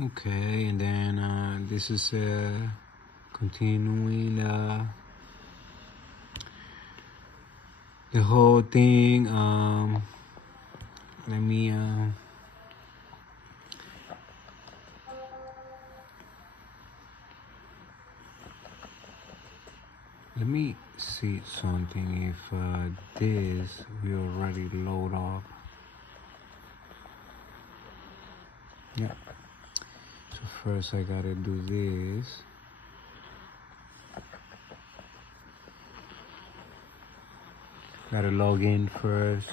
Okay, and then this is continuing the whole thing. Let me see something if this we already load up. Yeah. So first I gotta do this. Gotta log in first.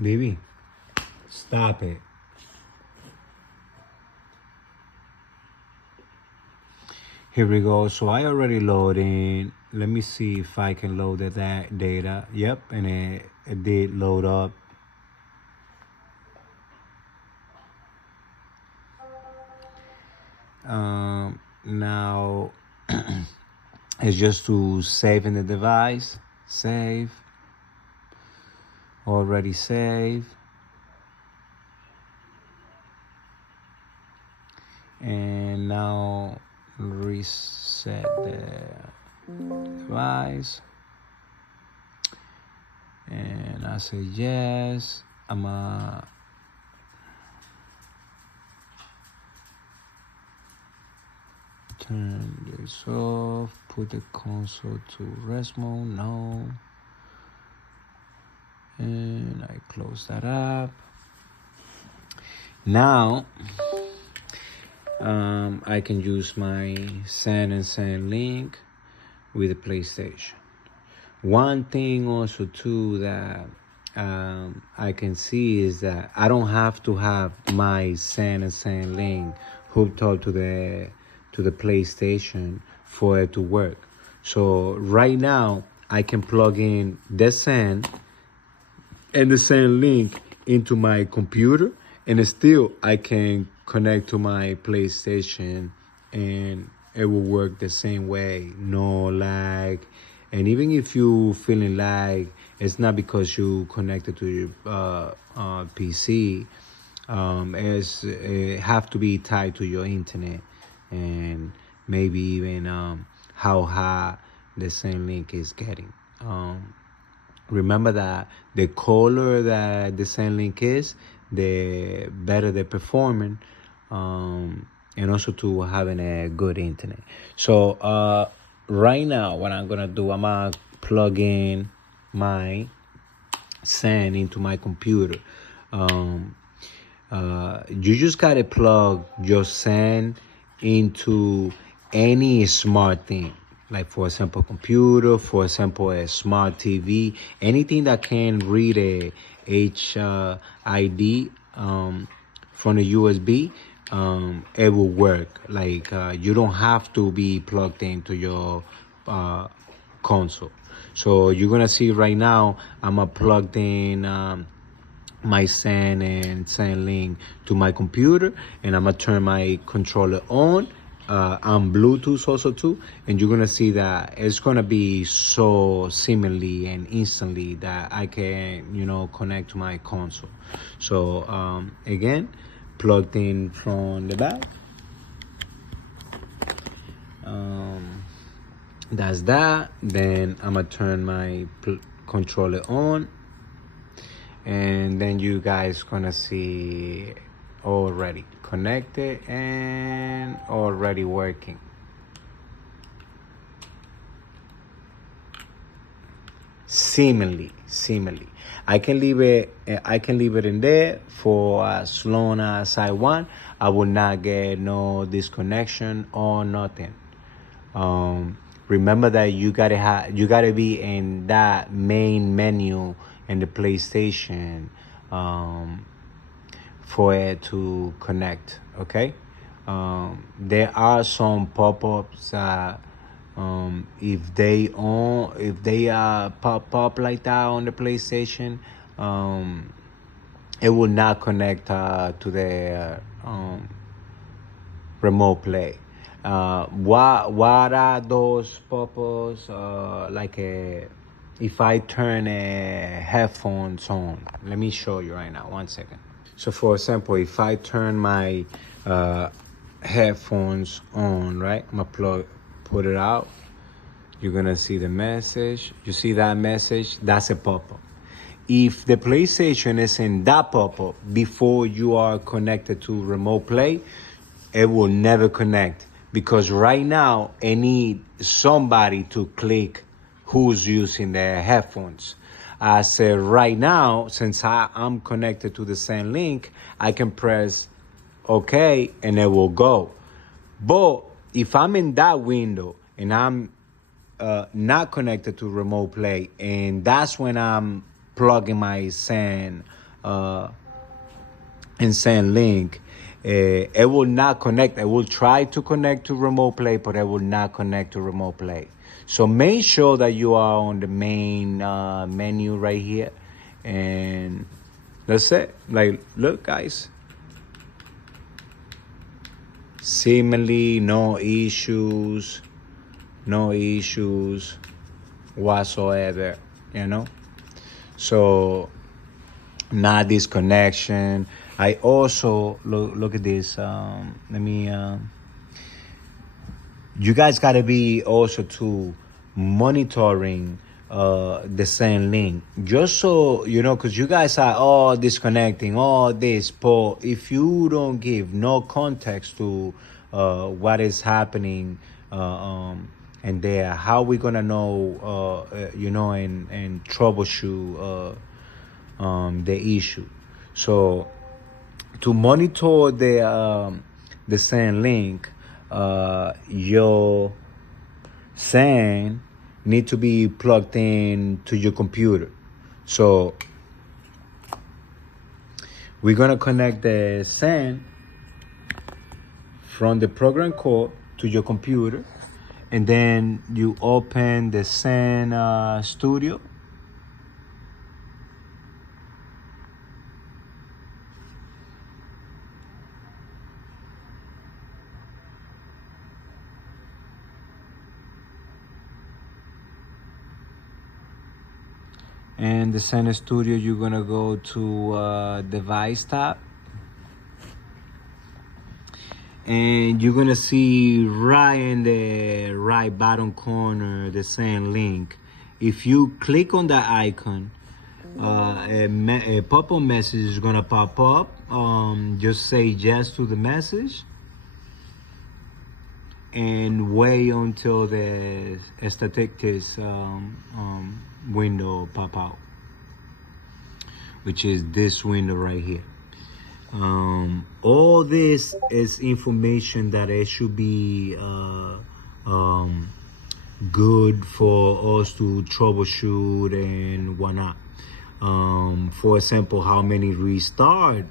Baby, stop it. Here we go. So I already loaded in. Let me see if I can load that data. Yep, and it did load up. Now it's just to save in the device. Save. Already saved. And now reset the device. And I say yes. I'm turn this off, put the console to rest mode, no. And I close that up. Now, I can use my ZENLINK with the PlayStation. One thing also too that I can see is that I don't have to have my ZENLINK hooked up to the PlayStation for it to work. So right now I can plug in the Zen and the ZENLINK into my computer, and still I can connect to my PlayStation and it will work the same way, no lag. And even if you feeling lag, it's not because you connected to your PC. It have to be tied to your internet, and maybe even how high the ZENLINK is getting. Remember that the color that the ZENLINK is, the better the performing, and also to having a good internet. So right now, what I'm gonna do, I'm gonna plug in my Zen into my computer. You just gotta plug your Zen into any smart thing, like for example computer, for example a smart TV, anything that can read a HID from a USB. It will work. Like you don't have to be plugged into your console. So you're gonna see right now I'm plugged in my Zen and ZENLINK to my computer, and I'm gonna turn my controller on. On Bluetooth also too, and you're gonna see that it's gonna be so seamlessly and instantly that I can, connect to my console. So again, plugged in from the back. That's that. Then I'm gonna turn my controller on, and then you guys gonna see already connected and already working. Seamlessly. I can leave it in there for as long as I want. I will not get no disconnection or nothing. Remember that you gotta be in that main menu in the PlayStation for it to connect. Okay. There are some pop-ups if they pop up like that on the PlayStation, it will not connect to the remote play. What are those pop-ups? If I turn headphones on, let me show you right now. 1 second. So for example, if I turn my headphones on, right? I'm gonna put it out. You're gonna see the message. You see that message? That's a pop-up. If the PlayStation is in that pop-up before you are connected to remote play, it will never connect, because right now I need somebody to click who's using their headphones. I said right now, since I'm connected to the ZENLINK, I can press OK and it will go. But if I'm in that window and I'm not connected to remote play, and that's when I'm plugging my Zen and ZENLINK, it will not connect. It will try to connect to remote play, but it will not connect to remote play. So make sure that you are on the main menu right here, and that's it. Like, look, guys. Seemingly no issues whatsoever, you know. So not disconnection. I also look at this. Let me. You guys gotta be also to monitoring the ZENLINK, just so you know, because you guys are all disconnecting, all this, but if you don't give no context to what is happening and there, how we gonna know, you know, and troubleshoot the issue. So to monitor the ZENLINK, your SAN need to be plugged in to your computer. So we're gonna connect the SAN from the program code to your computer, and then you open the SAN Studio. And the Center Studio, you're gonna go to Device tab, and you're gonna see right in the right bottom corner the ZENLINK. If you click on that icon, a pop-up message is gonna pop up. Just say yes to the message and wait until the statistics window pop out, which is this window right here. All this is information that it should be good for us to troubleshoot and whatnot. For example, how many restart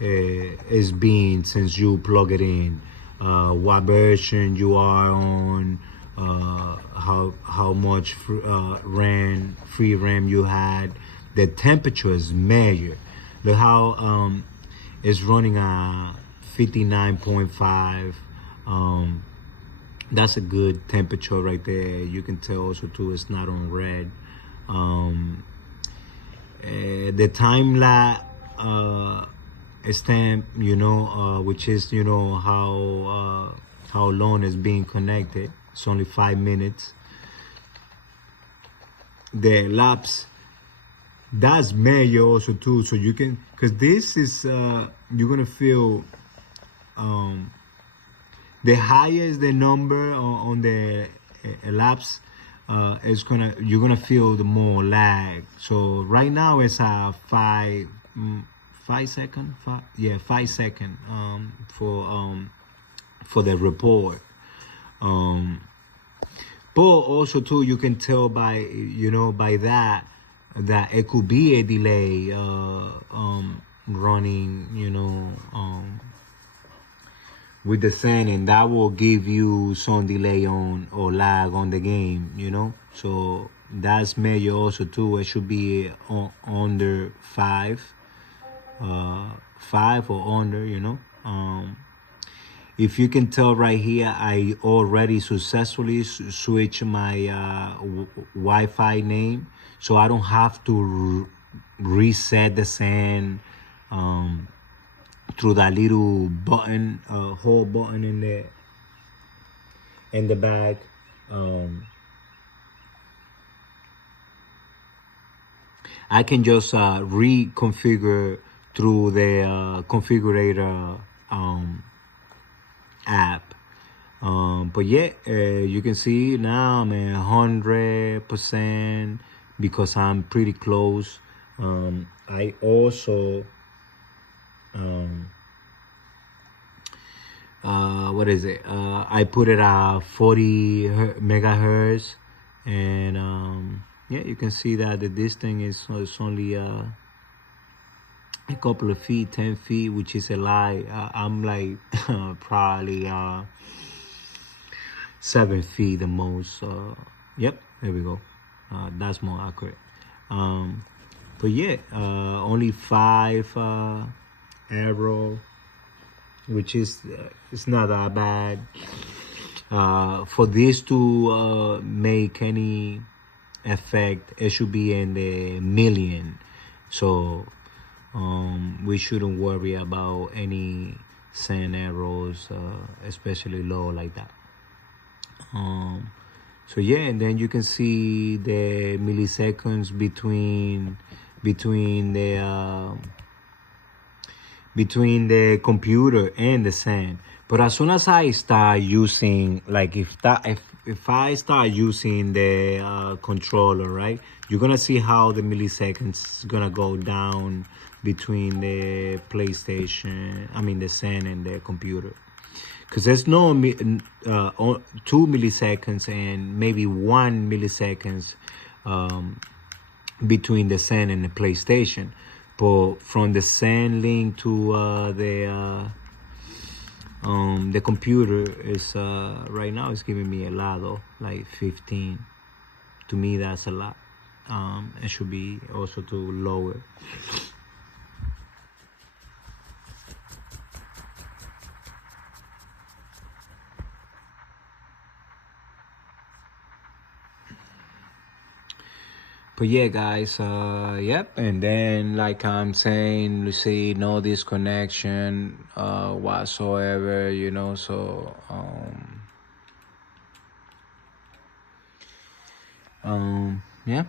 is being since you plug it in, what version you are on, how much free RAM you had, the temperature is measured. Look how it's running at 59.5. That's a good temperature right there. You can tell also too it's not on red. The time lapse stamp, you know, which is, you know, how long it's being connected. It's only 5 minutes. The lapse, that's measured also too, so you can, because this is you're gonna feel the higher the number on the elapse, you're gonna feel the more lag. So right now it's a 5 second, 5 second for the report. But also too, you can tell by, you know, by that it could be a delay running, you know, with the SAN, and that will give you some delay on or lag on the game, you know. So that's major also too. It should be under 5, 5 or under, you know. If you can tell right here, I already successfully switched my Wi-Fi name, so I don't have to reset the SAN through that little button, whole button in the back. I can just reconfigure through the configurator app. But yeah, you can see now I'm at 100% because I'm pretty close. I also what is it? I put it at 40 megahertz, and yeah, you can see that this thing is only a couple of feet, 10 feet, which is a lie. I'm like probably 7 feet the most. Yep, there we go. That's more accurate. But yeah, only 5 arrow, which is it's not that bad. For this to make any effect, it should be in the million. So we shouldn't worry about any SAN errors, especially low like that. So yeah, and then you can see the milliseconds between the computer and the SAN. But as soon as I start using, like if I start using the controller, right, you're gonna see how the milliseconds is gonna go down between the PlayStation, the SAN and the computer. Because there's no 2 milliseconds and maybe 1 milliseconds between the SAN and the PlayStation. But from the ZENLINK to the computer is right now it's giving me a lot though, like 15. To me, that's a lot. It should be also to lower. But yeah, guys, yep. And then, like I'm saying, you see, no disconnection whatsoever, you know. So, yeah.